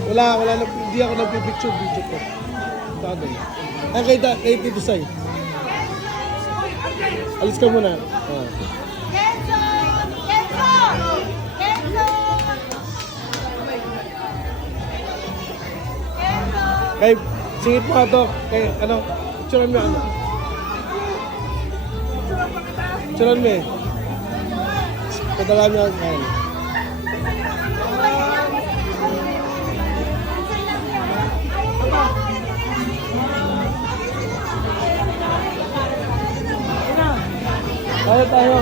Wala na, hindi ako nagpipicture, video ko. Tagay. Ay, kay Tito Sai. Alis ka muna. Oh. Kenzo! Kenzo! Kenzo! Kenzo! Kay, singit mo nga to. Kay, ano, picturean mo ano. Picturean mo eh. Padala mo yan. Ayan. Tayo.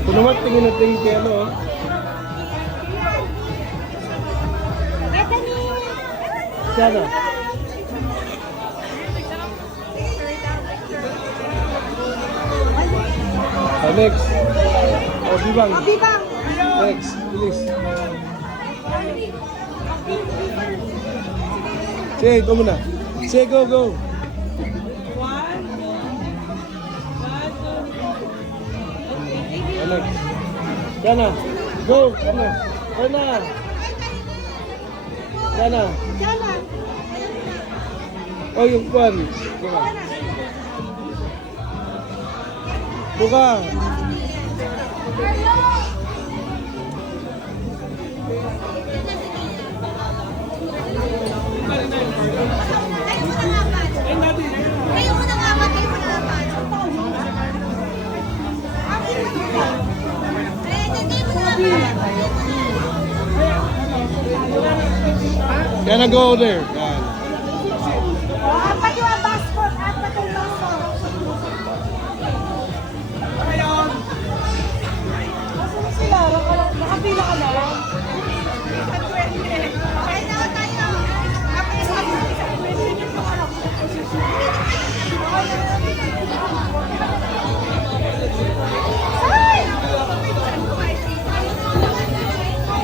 Kung naman tingin na tingin kay ano, oh. Sana. Next. Oh, Bibang. Next, bilis. Sige, go muna. Sige, go. Next. Sana. Go. Sana. Oh, yung kwan. Buka. Gonna go there. Yan. Apat yung basket, apat yung basket. Asan sila? Nakapila ka na? Kaya na tayo.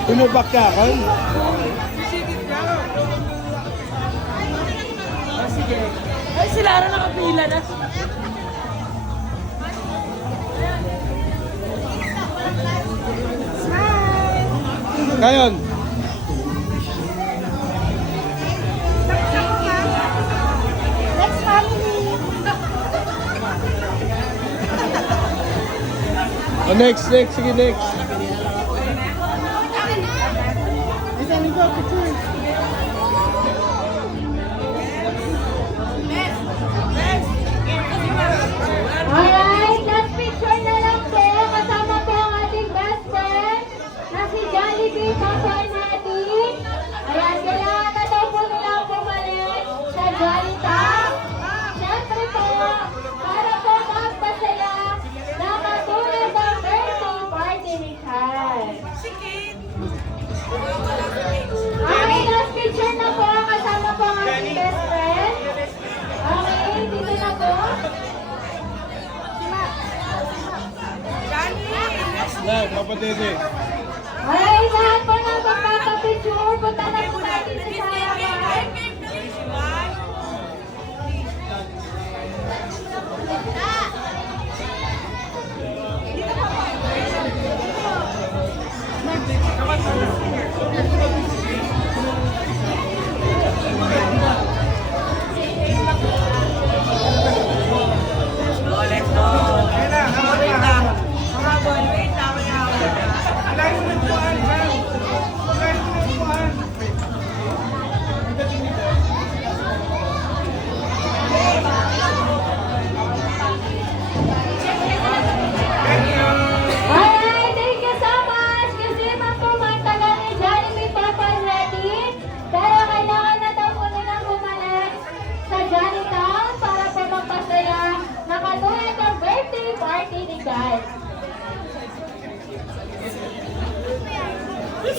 Tumubak ka, kan? Ay, sila na nakapila na. Ngayon. Next family. Oh, next. Sige, next. Alright, last picture na lang po. Kasama po ang ating best friend na si Jollibee Papa natin. Ayan, kailangan na daw po nila bumalik sa Jollibee. Siyempre po, para po magpasaya na matulad ang birthday party ni Kai. Okay, last picture na po. Kasama po ang ating best friend. Okay, dito na po. Na, kapatid eh. Alright, lahat po ng magpapapicture, punta na po natin sa harapan.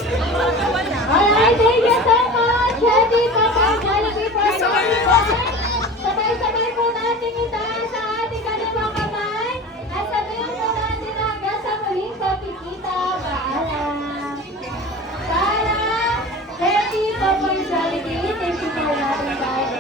Alright, thank you so much. Happy Papa Jollibee for sabay-sabay po natin itaas sa ating kaliwang kamay. At sabihin po natin hanggang sa muling pagkikita. Paalam. Paalam. Happy Papa Jollibee. Thank you for natin tayo.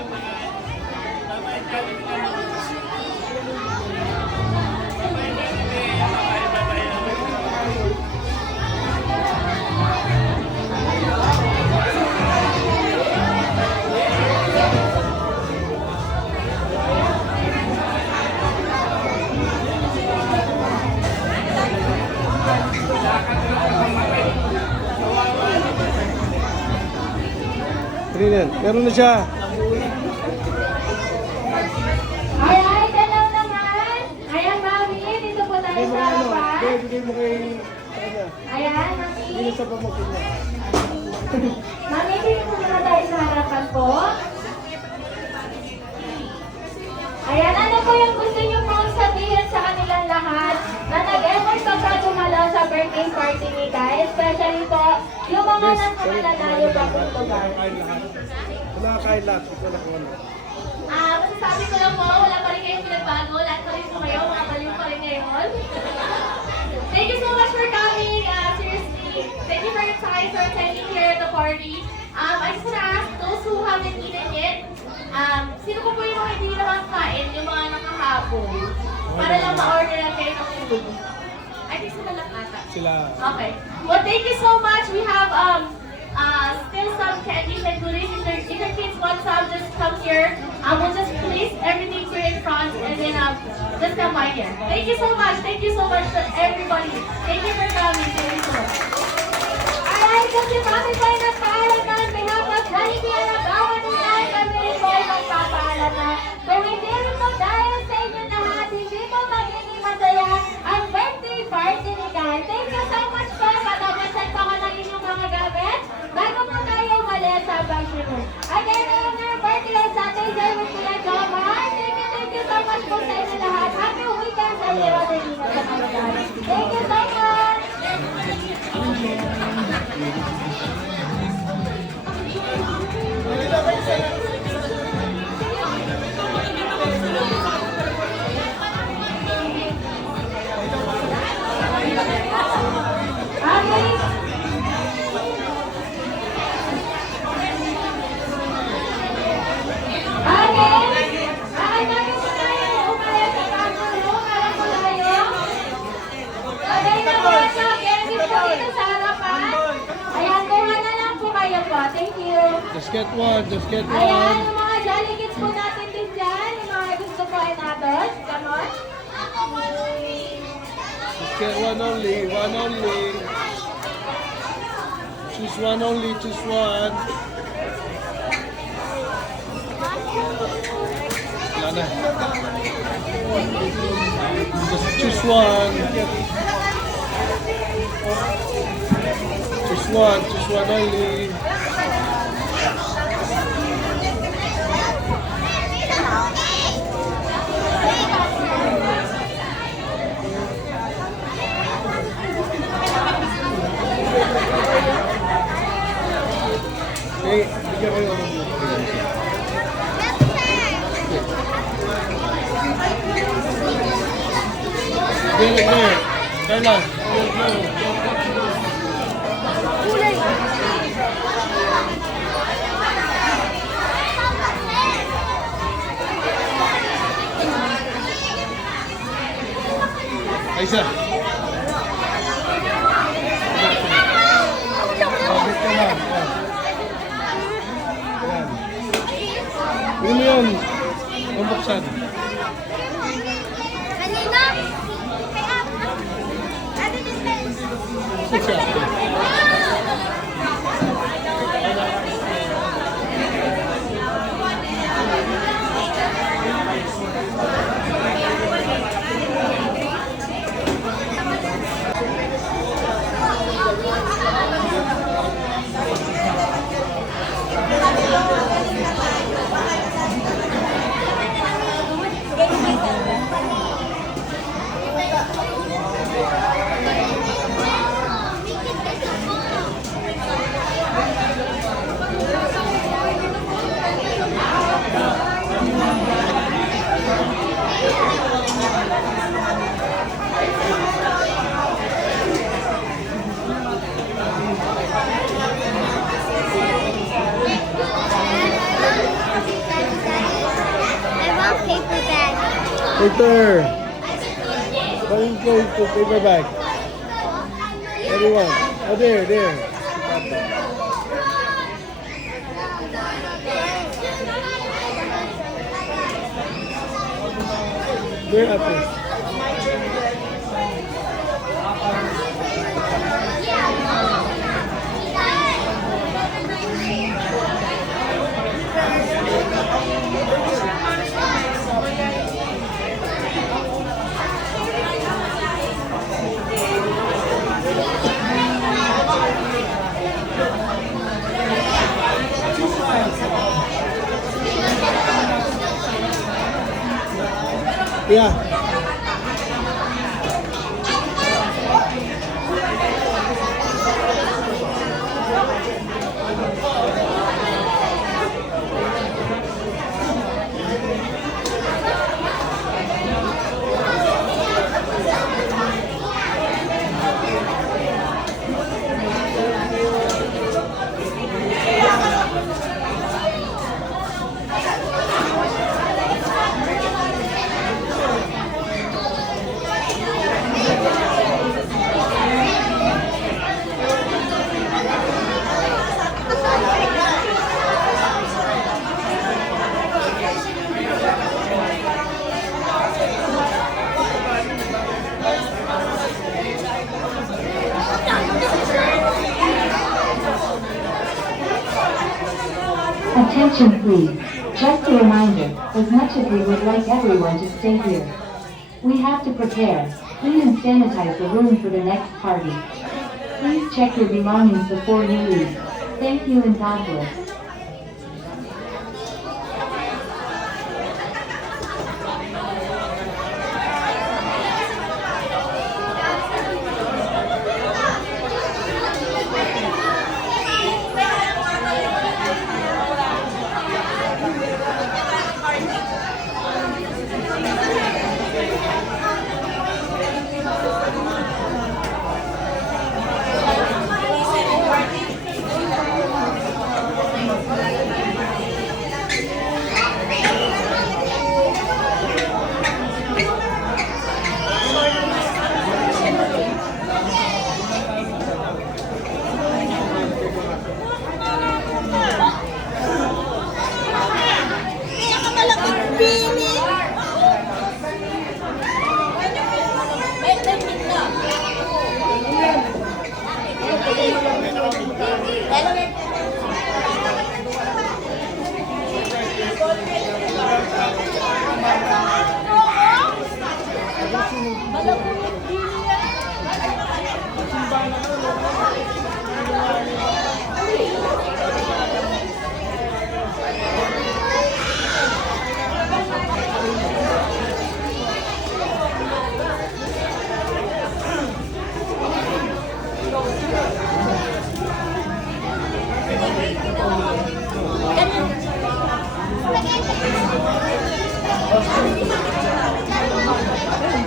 Trinidad, meron na siya. Alright, hello naman. Ayan, Mami. Dito po tayo sa harapan. Bigay mo kay... Ayan, Mami. Hindi sa pamangkin niya. Mami, dito po muna tayo sa harapan po. Ayan, ano po yung gusto niyo pong sabihin sa kanilang lahat na nag-effort pagka dumalo sa birthday party ni Kai? Especially po, yung mga nasa malalayo pa pong lugar. Nakakain lahat. Ito na kung ano. Masasabi ko lang po, wala pa rin kayong pinagbago. Lahat pa rin po kayo, mga baliw pa rin ngayon. Thank you so much for coming. Seriously, thank you for attending here at the party. I just want to ask those who haven't eaten yet, sino po yung mga hindi naman kain, yung mga nakahabol? Para lang ma-order na kayo ng food. I think sila lang ata. Sila. Okay. Well, thank you so much. We have still some candies and goodies. If your kids want some, just come here. We'll just place everything here in front and then just come by here. Thank you so much. Thank you so much to everybody. Thank you for coming. Thank you so much. Alright, kasi kami po ay nagpaalam na on behalf of Jollibee Alabama nila. Kami rin po ay magpapaalam na. Kung hindi rin po dahil sa inyo lahat, hindi po magiging masaya ang birthday party ni Kai. Thank you so much po. Patapasan pa ko ng inyong mga gamit bago po tayo umalis sa Bangsinon. Again, on your birthday on Saturday with Kuya Jomar. Thank you so much po sa inyo lahat. Happy weekend sa iyo, Adelina, sa mga gamit. Thank you so much. Thank you. Just get one. Just get Ayan, one. yung mga Jolly Kids po natin din dyan. Yung mga gusto po ay natin. Come on. Just get one only. One only. Choose one only. Choose one. Wala na. Just choose one. Choose one. Choose one only. Okay, bigyan kayo ng Get it there. Carla. Aisa. Bakit ka lang? Ayan. Bili mo yun. Pambuksan. Kanina? Kaya, ate Miss Siya. Victor. Going to paper bag. Everyone. Oh, there. There, ate. Yeah. Attention please. Just a reminder, as much as we would like everyone to stay here, we have to prepare, clean and sanitize the room for the next party. Please check your belongings before you leave. Thank you and God bless.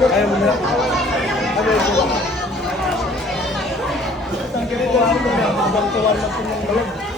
Ayaw mo na. Ayaw mo na. Ang ganito ako, magtuwan lang po ng malag.